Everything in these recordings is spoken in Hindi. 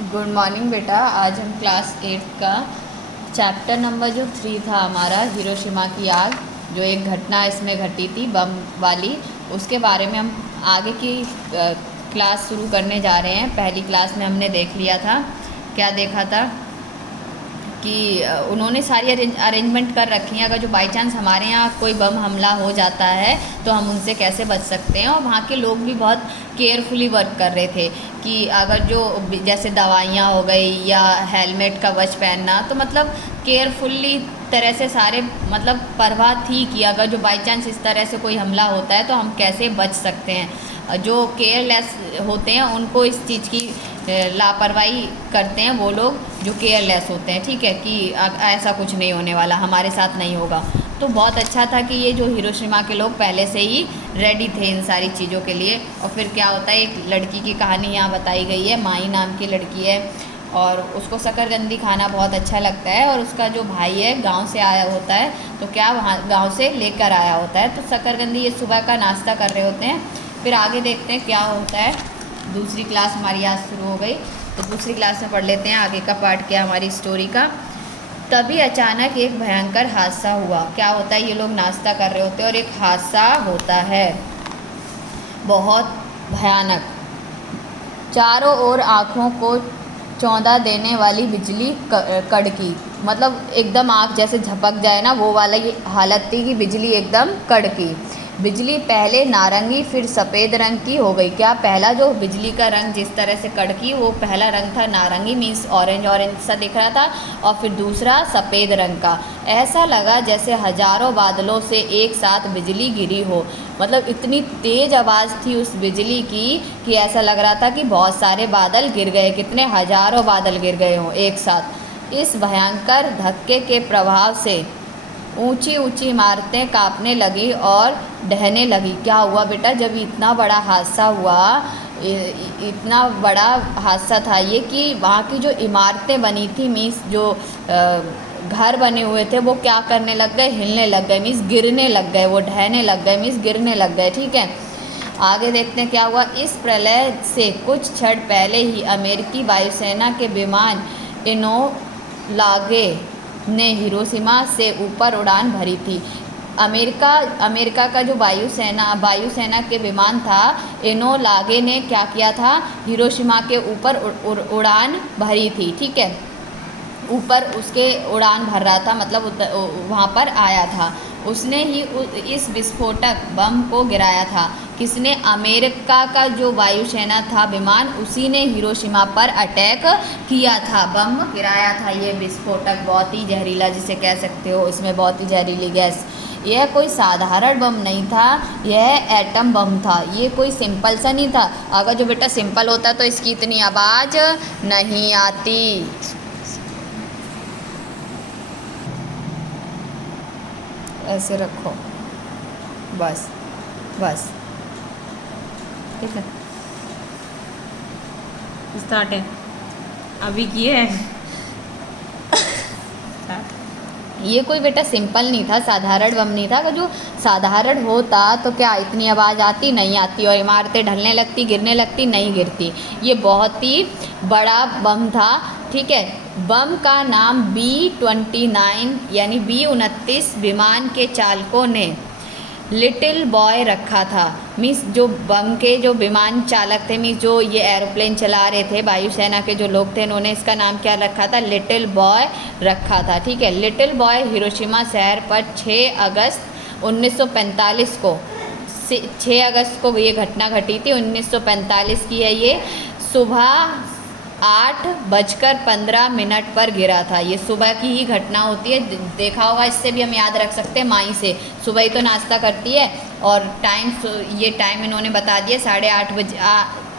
गुड मॉर्निंग बेटा। आज हम क्लास 8 का चैप्टर नंबर जो 3 था हमारा, हिरोशिमा की आग, जो एक घटना इसमें घटी थी बम वाली, उसके बारे में हम आगे की क्लास शुरू करने जा रहे हैं। पहली क्लास में हमने देख लिया था, क्या देखा था कि उन्होंने सारी अरेंजमेंट कर रखी हैं। अगर जो बाई चांस हमारे यहाँ कोई बम हमला हो जाता है तो हम उनसे कैसे बच सकते हैं। और वहाँ के लोग भी बहुत केयरफुली वर्क कर रहे थे कि अगर जो जैसे दवाइयाँ हो गई या हेलमेट कवच पहनना, तो मतलब केयरफुल्ली तरह से सारे मतलब परवाह थी कि अगर जो बाई चांस इस तरह से कोई हमला होता है तो हम कैसे बच सकते हैं। जो केयरलेस होते हैं उनको इस चीज़ की लापरवाही करते हैं वो लोग जो केयरलेस होते हैं, ठीक है, कि ऐसा कुछ नहीं होने वाला, हमारे साथ नहीं होगा। तो बहुत अच्छा था कि ये जो हिरोशिमा के लोग पहले से ही रेडी थे इन सारी चीज़ों के लिए। और फिर क्या होता है, एक लड़की की कहानी यहाँ बताई गई है। माई नाम की लड़की है और उसको शकरकंदी खाना बहुत अच्छा लगता है। और उसका जो भाई है गांव से आया होता है, तो क्या वहाँ गांव से लेकर आया होता है, तो शकरकंदी ये सुबह का नाश्ता कर रहे होते हैं। फिर आगे देखते हैं क्या होता है। दूसरी क्लास हमारी आज शुरू हो गई, तो दूसरी क्लास में पढ़ लेते हैं आगे का पार्ट क्या हमारी स्टोरी का। तभी अचानक एक भयंकर हादसा हुआ। क्या होता है, ये लोग नाश्ता कर रहे होते हैं और एक हादसा होता है बहुत भयानक। चारों ओर आँखों को चौंधा देने वाली बिजली कड़की, मतलब एकदम आँख जैसे झपक जाए ना, वो वाला ये हालत थी कि बिजली एकदम कड़की। बिजली पहले नारंगी फिर सफ़ेद रंग की हो गई। क्या पहला जो बिजली का रंग जिस तरह से कड़की, वो पहला रंग था नारंगी, मीन्स ऑरेंज ऑरेंज सा दिख रहा था, और फिर दूसरा सफ़ेद रंग का। ऐसा लगा जैसे हज़ारों बादलों से एक साथ बिजली गिरी हो। मतलब इतनी तेज़ आवाज़ थी उस बिजली की कि ऐसा लग रहा था कि बहुत सारे बादल गिर गए, कितने हज़ारों बादल गिर गए हों एक साथ। इस भयंकर धक्के के प्रभाव से ऊंची ऊंची इमारतें कांपने लगी और ढहने लगी। क्या हुआ बेटा, जब इतना बड़ा हादसा हुआ, इतना बड़ा हादसा था ये कि वहाँ की जो इमारतें बनी थी, मीन्स जो घर बने हुए थे, वो क्या करने लग गए, हिलने लग गए, मीन्स गिरने लग गए, वो ढहने लग गए, मीन्स गिरने लग गए, ठीक है। आगे देखते हैं क्या हुआ। इस प्रलय से कुछ क्षण पहले ही अमेरिकी वायुसेना के विमान इनोलागे ने हिरोशिमा से ऊपर उड़ान भरी थी। अमेरिका का जो वायुसेना के विमान था इनोलागे ने क्या किया था, हिरोशिमा के ऊपर उड़ान भरी थी, ठीक है। ऊपर उसके उड़ान भर रहा था, मतलब वहाँ पर आया था। उसने ही इस विस्फोटक बम को गिराया था। किसने? अमेरिका का जो वायुसेना था विमान, उसी ने हिरोशिमा पर अटैक किया था, बम गिराया था। ये विस्फोटक बहुत ही जहरीला जिसे कह सकते हो, इसमें बहुत ही जहरीली गैस। यह कोई साधारण बम नहीं था, यह एटम बम था। ये कोई सिंपल सा नहीं था। अगर जो बेटा सिंपल होता तो इसकी इतनी आवाज़ नहीं आती। ऐसे रखो, बस बस, ठीक है। स्टार्ट है अभी किए है। ये कोई बेटा सिंपल नहीं था, साधारण बम नहीं था। अगर जो साधारण होता तो क्या इतनी आवाज़ आती? नहीं आती। और इमारतें ढलने लगती, गिरने लगती? नहीं गिरती। ये बहुत ही बड़ा बम था, ठीक है। बम का नाम B-29 यानी B-29 विमान के चालकों ने लिटिल बॉय रखा था। मीन्स जो बम के जो विमान चालक थे, मीन्स जो ये एरोप्लेन चला रहे थे, वायुसेना के जो लोग थे, उन्होंने इसका नाम क्या रखा था? लिटिल बॉय रखा था, ठीक है। लिटिल बॉय हिरोशिमा शहर पर 6 अगस्त 1945 को 6 अगस्त को ये घटना घटी थी। 1945 की है ये। सुबह 8:15 पर गिरा था। ये सुबह की ही घटना होती है, देखा होगा। इससे भी हम याद रख सकते हैं माई से, सुबह ही तो नाश्ता करती है। और टाइम, ये टाइम इन्होंने बता दिया 8:30 बजे,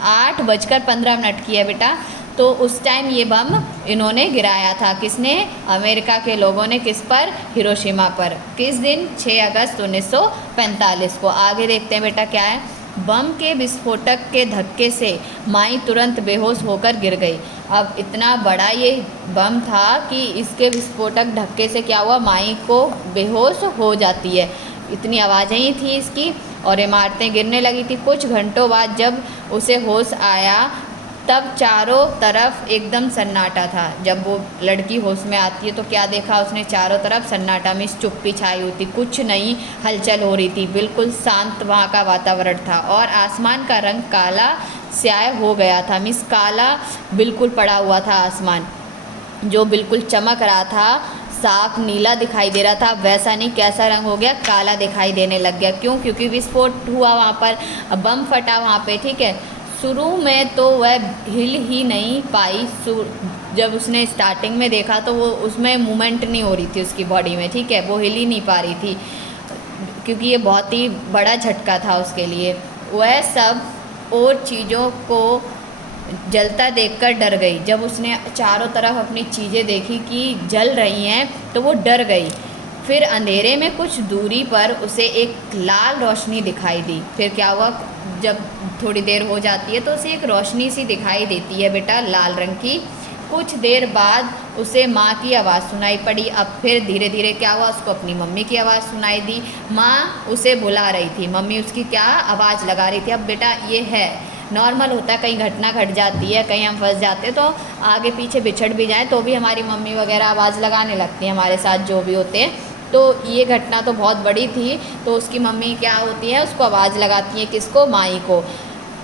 8:15 की है बेटा। तो उस टाइम ये बम इन्होंने गिराया था। किसने? अमेरिका के लोगों ने। किस पर? हिरोशिमा पर। किस दिन? 6 अगस्त 1945 को। आगे देखते हैं बेटा क्या है। बम के विस्फोटक के धक्के से माई तुरंत बेहोश होकर गिर गई। अब इतना बड़ा ये बम था कि इसके विस्फोटक धक्के से क्या हुआ, माई को बेहोश हो जाती है। इतनी आवाज़ें ही थी इसकी और इमारतें गिरने लगी थी। कुछ घंटों बाद जब उसे होश आया तब चारों तरफ एकदम सन्नाटा था। जब वो लड़की होश में आती है तो क्या देखा उसने, चारों तरफ सन्नाटा में चुप्पी छाई हुई थी, कुछ नहीं हलचल हो रही थी, बिल्कुल शांत वहाँ का वातावरण था। और आसमान का रंग काला स्याह हो गया था, मिस काला बिल्कुल पड़ा हुआ था आसमान, जो बिल्कुल चमक रहा था, साफ नीला दिखाई दे रहा था, वैसा नहीं कैसा रंग हो गया, काला दिखाई देने लग गया। क्यों? क्योंकि विस्फोट हुआ वहाँ पर, बम फटा वहाँ पे, ठीक है। शुरू में तो वह हिल ही नहीं पाई, जब उसने स्टार्टिंग में देखा तो वो उसमें मूवमेंट नहीं हो रही थी उसकी बॉडी में, ठीक है, वो हिल ही नहीं पा रही थी, क्योंकि ये बहुत ही बड़ा झटका था उसके लिए। वह सब और चीज़ों को जलता देखकर डर गई। जब उसने चारों तरफ अपनी चीज़ें देखी कि जल रही हैं तो वो डर गई। फिर अंधेरे में कुछ दूरी पर उसे एक लाल रोशनी दिखाई दी। फिर क्या हुआ, जब थोड़ी देर हो जाती है तो उसे एक रोशनी सी दिखाई देती है बेटा, लाल रंग की। कुछ देर बाद उसे माँ की आवाज़ सुनाई पड़ी। अब फिर धीरे धीरे क्या हुआ, उसको अपनी मम्मी की आवाज़ सुनाई दी। माँ उसे बुला रही थी, मम्मी उसकी क्या आवाज़ लगा रही थी। अब बेटा ये है नॉर्मल होता है, कहीं घटना घट जाती है, कहीं हम फंस जाते हैं तो आगे पीछे बिछड़ भी जाए तो भी हमारी मम्मी वगैरह आवाज़ लगाने लगती है हमारे साथ, जो भी होते हैं। तो ये घटना तो बहुत बड़ी थी, तो उसकी मम्मी क्या होती है, उसको आवाज़ लगाती है, किसको, माई को।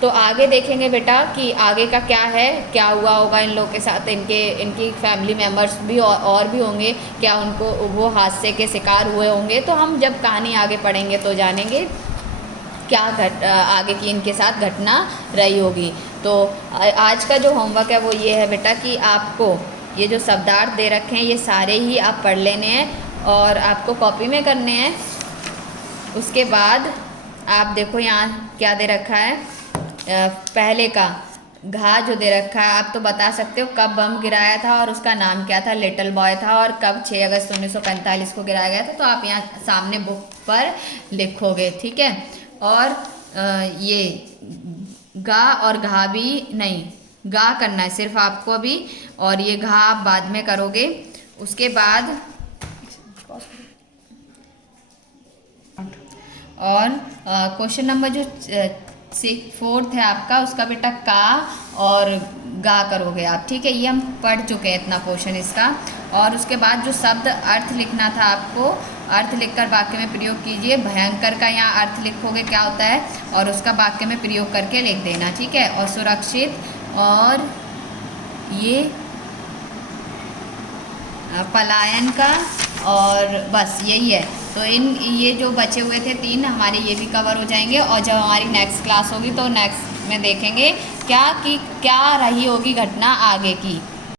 तो आगे देखेंगे बेटा कि आगे का क्या है, क्या हुआ होगा इन लोगों के साथ, इनकी फैमिली मेम्बर्स भी और भी होंगे, क्या उनको वो हादसे के शिकार हुए होंगे। तो हम जब कहानी आगे पढ़ेंगे तो जानेंगे क्या आगे की इनके साथ घटना रही होगी। तो आज का जो होमवर्क है वो ये है बेटा कि आपको ये जो शब्दार्थ दे रखे हैं ये सारे ही आप पढ़ लेने हैं और आपको कॉपी में करने हैं। उसके बाद आप देखो यहाँ क्या दे रखा है, पहले का घा जो दे रखा है, आप तो बता सकते हो कब बम गिराया था और उसका नाम क्या था, लिटिल बॉय था, और कब 6 अगस्त 1945 को गिराया गया था। तो आप यहाँ सामने बुक पर लिखोगे, ठीक है। और ये गा और घा भी नहीं, गा करना है सिर्फ आपको अभी, और ये घा आप बाद में करोगे। उसके बाद और क्वेश्चन नंबर जो 4th है आपका, उसका बेटा का और गा करोगे आप, ठीक है। ये हम पढ़ चुके हैं इतना पोर्शन इसका। और उसके बाद जो शब्द अर्थ लिखना था आपको, अर्थ लिखकर वाक्य में प्रयोग कीजिए। भयंकर का यहाँ अर्थ लिखोगे क्या होता है और उसका वाक्य में प्रयोग करके लिख देना, ठीक है। और सुरक्षित और ये पलायन का, और बस यही है। तो ये जो बचे हुए थे 3 हमारे ये भी कवर हो जाएंगे। और जब हमारी नेक्स्ट क्लास होगी तो नेक्स्ट में देखेंगे क्या रही होगी घटना आगे की।